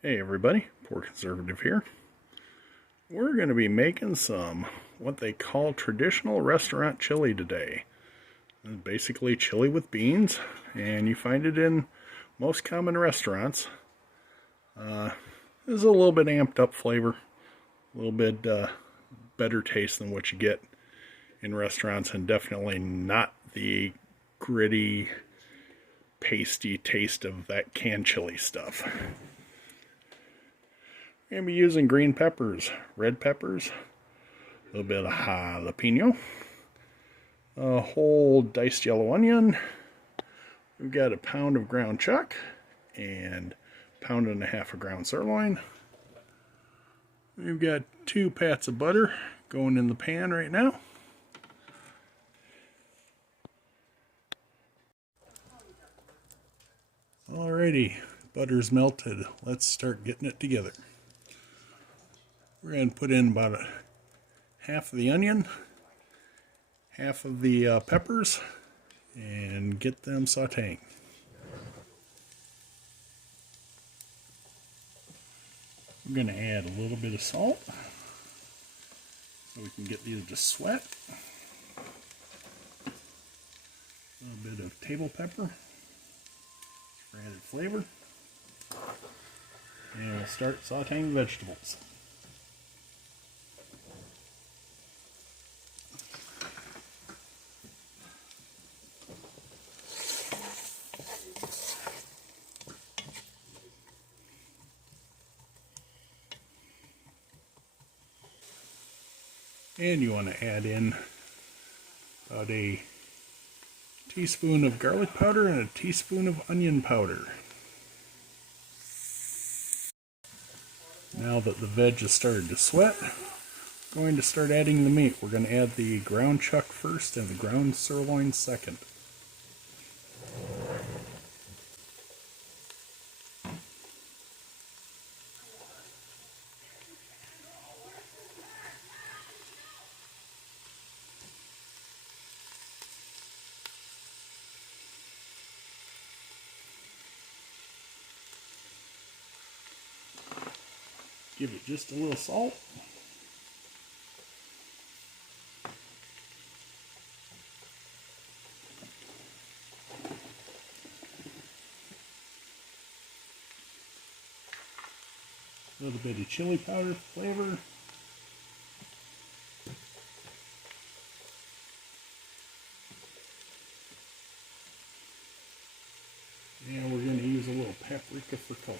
Hey everybody, Poor Conservative here. We're going to be making some what they call traditional restaurant chili today. Basically chili with beans, and you find it in most common restaurants. This is a little bit amped up flavor, a little bit better taste than what you get in restaurants, and definitely not the gritty, pasty taste of that canned chili stuff. We're going to be using green peppers, red peppers, a little bit of jalapeno, a whole diced yellow onion. We've got a pound of ground chuck and a pound and a half of ground sirloin. We've got 2 pats of butter going in the pan right now. Alrighty, butter's melted. Let's start getting it together. We're going to put in about half of the onion, half of the peppers, and get them sauteing. I'm going to add a little bit of salt so we can get these to sweat. A little bit of table pepper for added flavor. And we'll start sauteing vegetables. And you want to add in about a teaspoon of garlic powder and a teaspoon of onion powder. Now that the veg has started to sweat, I'm going to start adding the meat. We're going to add the ground chuck first and the ground sirloin second. Give it just a little salt. A little bit of chili powder flavor. And we're going to use a little paprika for color.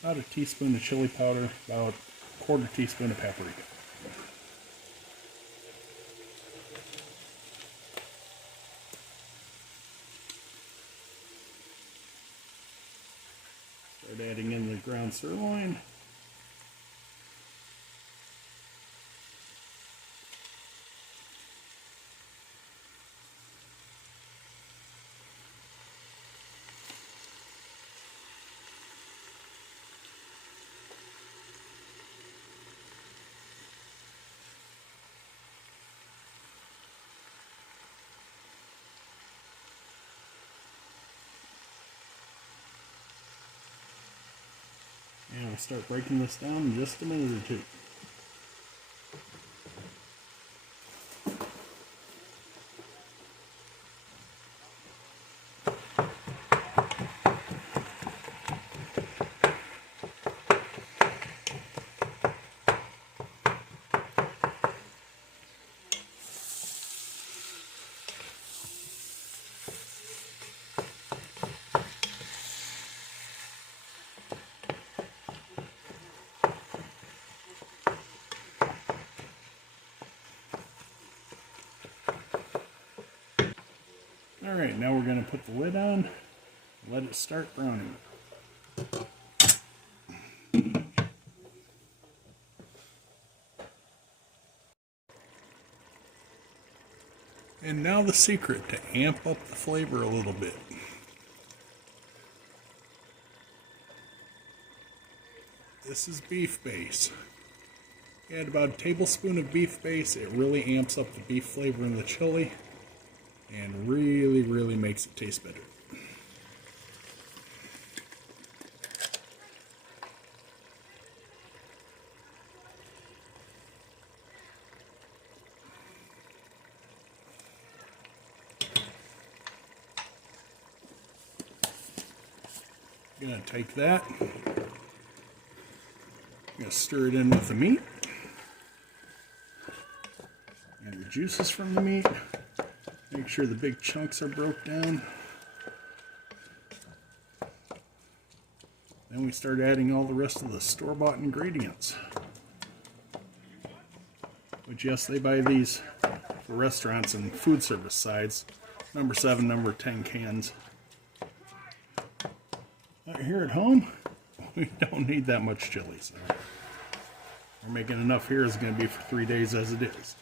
About a teaspoon of chili powder, about a quarter teaspoon of paprika. Start adding in the ground sirloin. And we'll start breaking this down in just a minute or two. Alright, now we're going to put the lid on, let it start browning. And now the secret to amp up the flavor a little bit. This is beef base. Add about a tablespoon of beef base. It really amps up the beef flavor in the chili and really makes it taste better. I'm going to take that, I'm going to stir it in with the meat and the juices from the meat. Make sure the big chunks are broke down. Then we start adding all the rest of the store-bought ingredients. Which, yes, they buy these for restaurants and food service sides. Number 7, number 10 cans. Here at home, we don't need that much chili, so we're making enough here. It's going to be for 3 days as it is.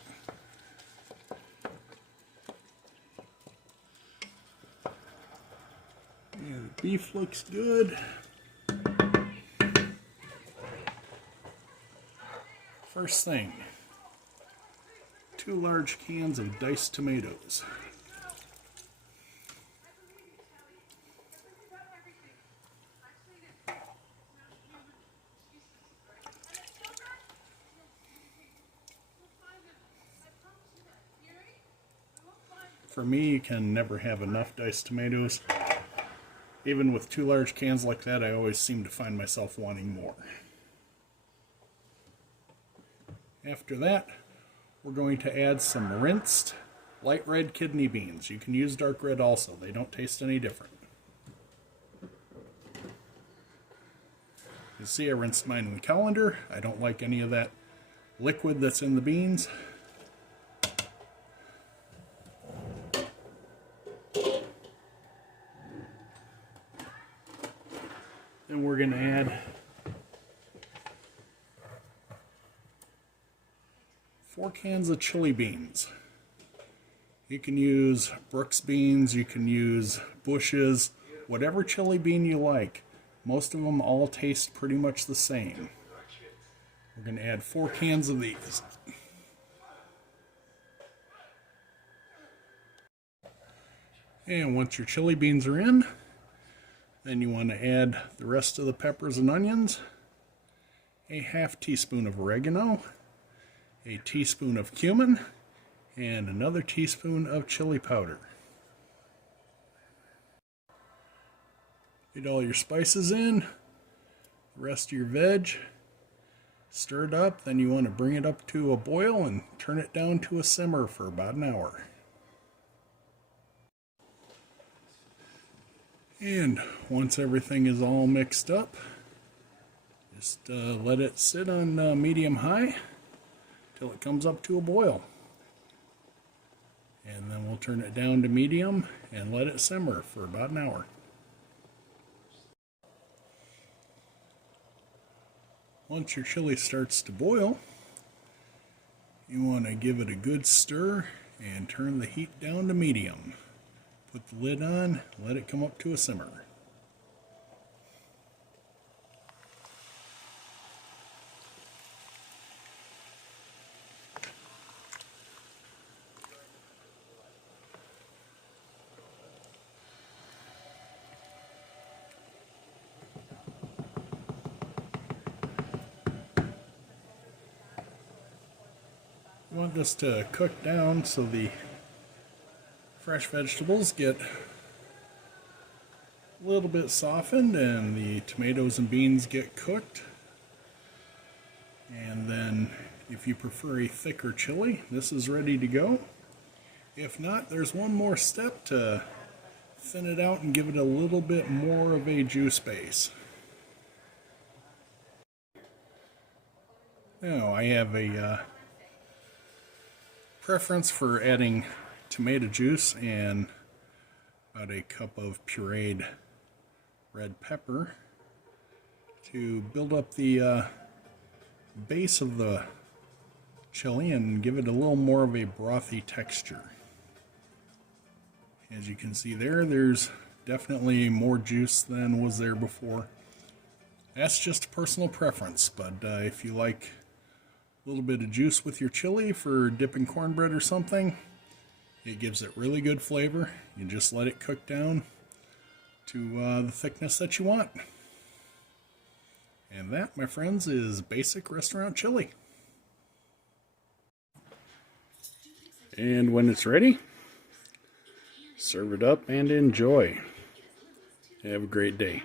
And the beef looks good. First thing, 2 large cans of diced tomatoes. For me, you can never have enough diced tomatoes. Even with 2 large cans like that, I always seem to find myself wanting more. After that, we're going to add some rinsed light red kidney beans. You can use dark red also. They don't taste any different. You see, I rinsed mine in the colander. I don't like any of that liquid that's in the beans. Then we're going to add 4 cans of chili beans. You can use Brooks beans, you can use Bush's, whatever chili bean you like. Most of them all taste pretty much the same. We're going to add 4 cans of these. And once your chili beans are in, then you want to add the rest of the peppers and onions, a half teaspoon of oregano, a teaspoon of cumin, and another teaspoon of chili powder. Get all your spices in, the rest of your veg, stir it up, then you want to bring it up to a boil and turn it down to a simmer for about an hour. And once everything is all mixed up, just let it sit on medium-high till it comes up to a boil. And then we'll turn it down to medium and let it simmer for about an hour. Once your chili starts to boil, you want to give it a good stir and turn the heat down to medium. Put the lid on, let it come up to a simmer. You want this to cook down so the fresh vegetables get a little bit softened and the tomatoes and beans get cooked. And then if you prefer a thicker chili, this is ready to go. If not, there's one more step to thin it out and give it a little bit more of a juice base. Now I have a preference for adding tomato juice and about a cup of pureed red pepper to build up the base of the chili and give it a little more of a brothy texture. As you can see there's definitely more juice than was there before. That's just a personal preference, but if you like A little bit of juice with your chili for dipping cornbread or something. It gives it really good flavor. You just let it cook down to the thickness that you want. And that, my friends, is basic restaurant chili. And when it's ready, serve it up and enjoy. Have a great day.